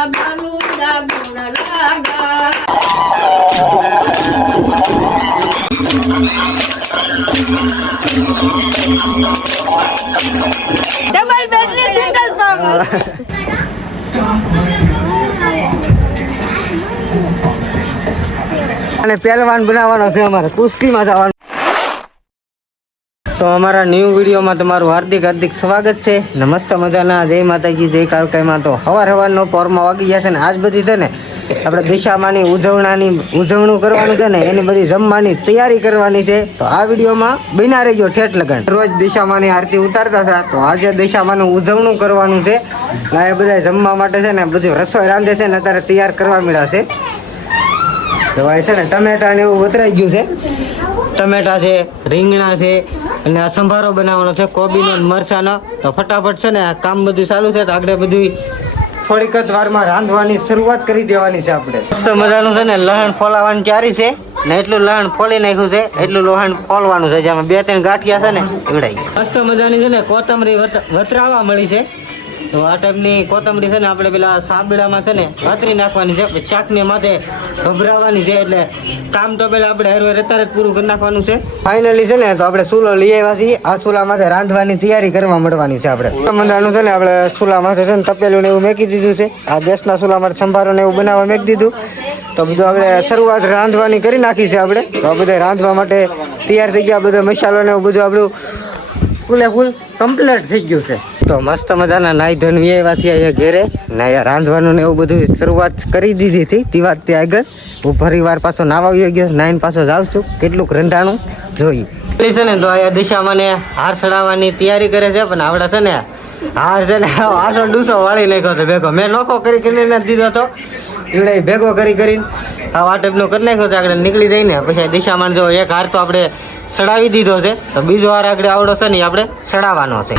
તારા બાલુડા ગુણ લાગા double battery single song અને પહેલવાન બનાવવાનો છે અમારે કુસ્તીમાં જવાનું. તો અમારા ન્યૂ વિડીયોમાં તમારું હાર્દિક સ્વાગત છે. મસ્ત મજાના જય માતાજી જય કાલકાઈમાં. તો સવારનો પોરમાં વાગી ગયા છે ને આજ બધી છે ને આપણે દિશામાની ઉજવણું કરવાનું છે ને એની બધી જમવાની તૈયારી કરવાની છે. તો આ વિડીયોમાં બન્યા રહેજો ઠેઠ લગન. રોજ દિશામાની આરતી ઉતારતા હતા તો આજે દિશામાનું ઉજવણું કરવાનું છે. આ બધા જમવા માટે છે ને બધું રસોઈ રાંધે છે ને અત્યારે તૈયાર કરવા મળ્યા છે. તો ભાઈ છે ને ટમેટા ને એવું વતરાઈ ગયું છે. ટમેટા છે, રીંગણા છે અને આ સંભારો બનાવવાનો છે કોબીનો મરચાનો. તો ફટાફટ છે ને આ કામ બધું ચાલુ છે. તો આગળ બધું થોડીક જ વારમાં રાંધવાની શરૂઆત કરી દેવાની છે આપણે. મસ્ત મજાનું છે ને લહણ ફોલાવાની ચારી છે ને એટલું લહણ ફોલી નાખ્યું છે એટલું લહણ ફોલવાનું છે. જેમાં 2-3 ગાંઠિયા છે ને એવડાઈ મસ્ત મજાની છે ને કોથમરી વતરાવા મળી છે. તો આ ટાઈપની કોથમરી છે ને આપણે પેલા સાબડામાં છે ને વાતરી નાખવાની છે. શાકને માથે ગભરાવાની છે એટલે કામ તો પેલા આપણે હરવે અત્યારે જ પૂરું કરી નાખવાનું છે. ફાઇનલી છે ને તો આપણે ચૂલો લઈ આવ્યા છીએ. આ ચૂલા માથે રાંધવાની તૈયારી કરવા માંડવાની છે આપણે. મંદાનું છે ને આપણે ચૂલા માથે છે ને તપેલું ને એવું મેકી દીધું છે. આ ગેસના ચૂલા માટે સંભારો ને એવું બનાવવા મેકી દીધું. તો બધું આપણે શરૂઆત રાંધવાની કરી નાખી છે આપણે. તો આ બધા રાંધવા માટે તૈયાર થઈ ગયા. બધો મસાલો ને એવું બધું આપણું ફૂલે ફૂલ કમ્પ્લીટ થઈ ગયું છે. તો મસ્ત મજાના નાઈ ધોઈ આવ્યા છીએ અહીંયા ઘેરે ને અહીંયા રાંધવાનું ને એવું બધું શરૂઆત કરી દીધી હતી. તે આગળ હું ફરી વાર પાછો નાવા આવી ગયો. નાઈને પાછો જાઉં છું કેટલુંક રંધાણું જોઈ છે ને. તો અહીંયા દિશામાં ને હાર ચડાવવાની તૈયારી કરે છે. પણ આવડે છે ને હાર છે ને આસો ડૂસો વાળી નાખ્યો છે ભેગો. મેં નોખો કરી કરીને દીધો હતો એવડે ભેગો કરીને આ ટાઈપનો કરી નાખ્યો છે. આગળ નીકળી જઈને પછી દિશામાં જો એક હાર તો આપણે ચડાવી દીધો છે. તો બીજો હાર આગળ આવડો છે ને આપણે ચડાવવાનો છે.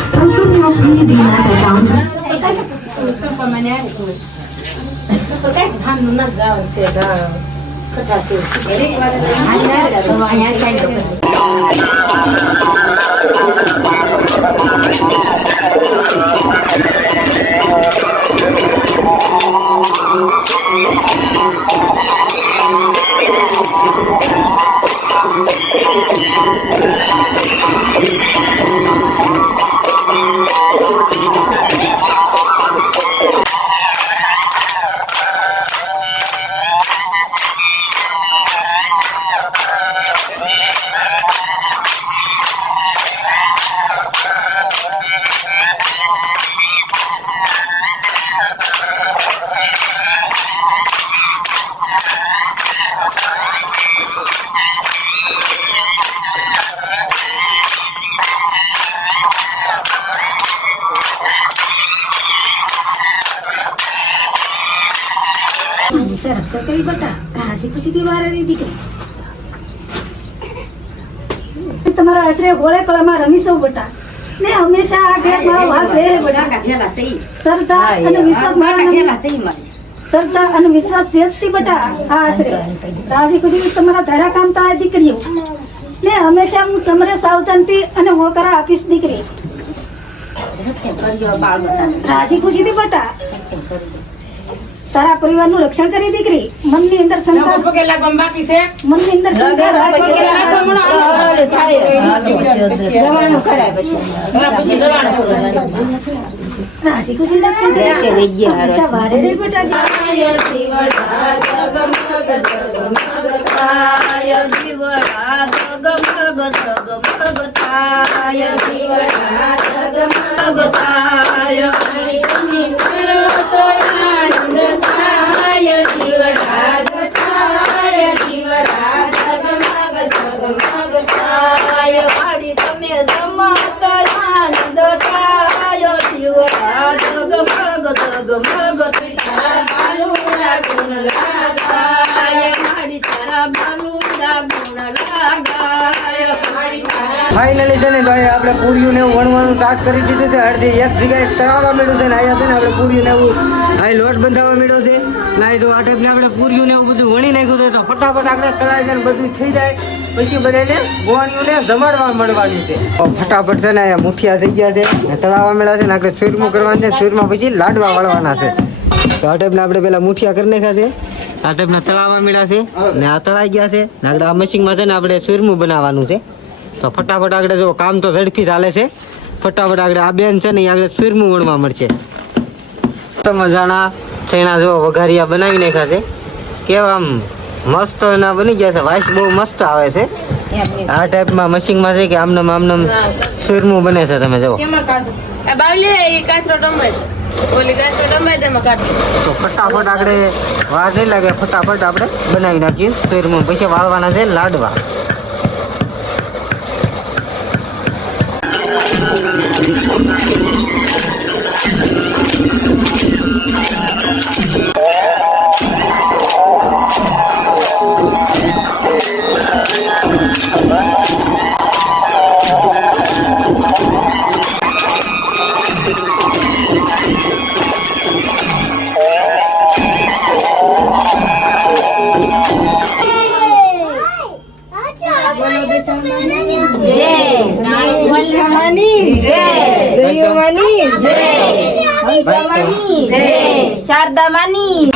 કઈ બટા હાસી ખુશીથી બહાર આવી દીકરી તમારા આશરે ગોળે કળામાં રમી સૌ બટા ને હંમેશા આ ઘેર મારો વાસ રહે બટા ગાઢેલા સહી સરતા અને વિશ્વાસ ગાઢેલા સહી મારી સરતા અને વિશ્વાસ સેતી બટા આ આશરે રાજી ખુશી તમારા ધારા કામ તો આ દીકરીઓ ને હંમેશા હું સમરે સાવધાનથી અને હોકરા આપીશ દીકરી રાજી ખુશીથી બટા તારા પરિવારનું રક્ષણ કરી દીકરી. મનની અંદર શંકા પગે લાગવા બાકી છે. મનની અંદર શંકા પગે લાગવા થાય દવાનું કરાય પછી દવાનું રાજી ખુશી રક્ષણ કરે કે વિજ્ઞા હર વારે રે બેટા દીવડા જગમગ દીવડા જગમગ તાય દીવડા જગમગ તાય મણી તો આનંદ તાય દીવડા જગમગ તાય વાડી તમે જમાતા આનંદ તાય દીવડા જગમગ પિતા બાલુડા ગુણ લાગાય માડી તારા બાલુડા ગુણ લાગાય માડી તારા. ફાઇનલી છે ને ભાઈ આપણે પૂરીયું ને એવું વણવાનું સ્ટાર્ટ કરી દીધું છે. અડધી એક જગ્યાએ તળાવવા મળ્યું છે ને અહીંયા છે ને આપણે પૂરીયું ને એવું અહીં લોટ બંધાવવા મળ્યો છે. લાઈ તો આ ટાઈપને આપણે પૂરીયું ને એવું બધું વણી નાખ્યું છે. તો ફટાફટ આપણે તળાઈ જાય બધું થઈ જાય પછી બધાને ગોવાણીઓને જમાડવા મળવાની છે. ફટાફટ છે ને અહીંયા મુઠિયા થઈ ગયા છે તળાવવા મળ્યા છે ને આપણે ચૂરમું કરવાનું છે. ચૂરમાં પછી લાડવા વળવાના છે. તો આ ટાઈપના આપણે પેલા મુઠિયા કરી નાખ્યા છે, આ ટાઈપના તળાવા મીડા છે ને આ તળાઈ ગયા છે ને આગળ આ મશીનમાં છે ને આપણે સુરમું બનાવવાનું છે. તો ફટાફટ આગળ જો કામ તો ઝડપી ચાલે છે, ફટાફટ આગળ આ બેન છે ને આગળ સુરમું વણવા મળશે. તો મજાના ચણા જો વઘારિયા બનાવી નાખ્યા છે, કેવા આમ મસ્ત એના બની ગયા છે, વાઇસ બહુ મસ્ત આવે છે. આ ટાઈપમાં મશીનમાં છે કે આમનામ સુરમું બને છે. તમે જુઓ તો ફટાફટ આપણે વાર નહીં લાગે, ફટાફટ આપણે બનાવી નાખીએ સુરમું. પછી વાળવાના છે લાડવા. શારદા માની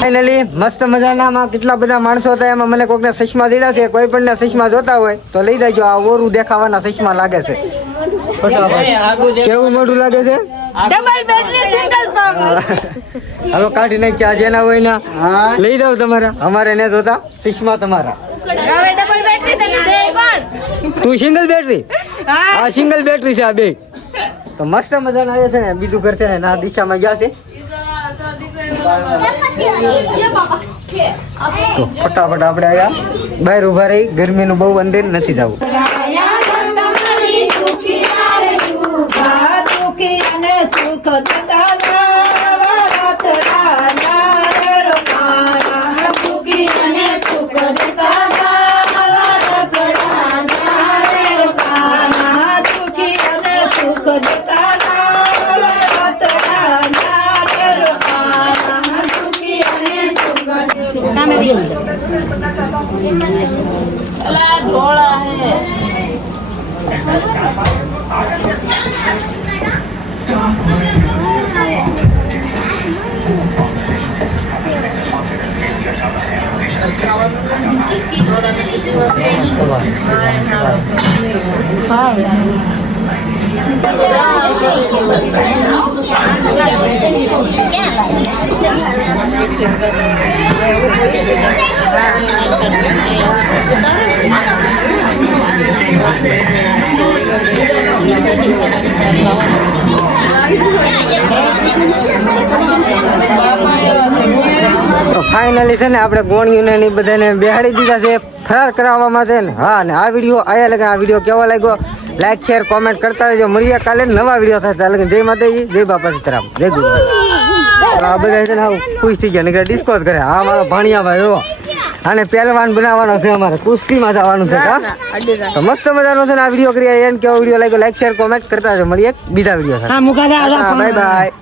ફાઇનલી મસ્ત મજાના કેટલા બધા માણસો હતા, એમાં મને કોઈકના ચશ્મા દીધા છે. કોઈ પણ ચશ્મા જોતા હોય તો લઈ જાજો. આ ઓરું દેખાવાના ચશ્મા લાગે છે. કેવું મોઢું લાગે છે? Double battery single power. હાલો કાઢી નાખ, આ જેના હોય ના લઈ જાવ તમારા. અમારે ને જોતા ચશ્મા તમારા. હવે ડબલ બેટરી તને દે કોણ? તું સિંગલ બેટરી? આ સિંગલ બેટરી છે આ બે. તો મસ્ત મજાના આવે છે ને. બીજું કરશે ને ના દિશામાં ગયા છે. તો ફટાફટ આપણે આયા બહાર ઉભા રહી. ગરમીનું બહુ અંદર નથી જવું. તો ફાઇનલી છે ને આપણે ગોણીઓને બધાને બેહાડી દીધા છે ફરાર કરાવવામાં છે ને. હા, ને આ વિડીયો આયા લગે. આ વિડીયો કેવો લાગ્યો લાઈક શેર કોમેન્ટ કરતા રહેજો. મળીએ કાલે નવા વિડીયો સાથે. જય માતાજી, જય બાપા સીતારામ, જય ગુરુ. આ બધા છે ને ખુશ થઈ ગયા ને ડિસ્કોઝ કરે. હા, મારો ભાણિયા ભાઈ જો આને પહેલવાન બનાવવાનો છે. અમારે કુસ્તીમાં જવાનું છે. તો મસ્ત મજાનો છે ને આ વિડીયો કરીએ. એમ કેવો વિડીયો લાગ્યો લાઈક શેર કોમેન્ટ કરતા રહેજો. મળીએ બીજા વિડીયો સાથે. Bye bye.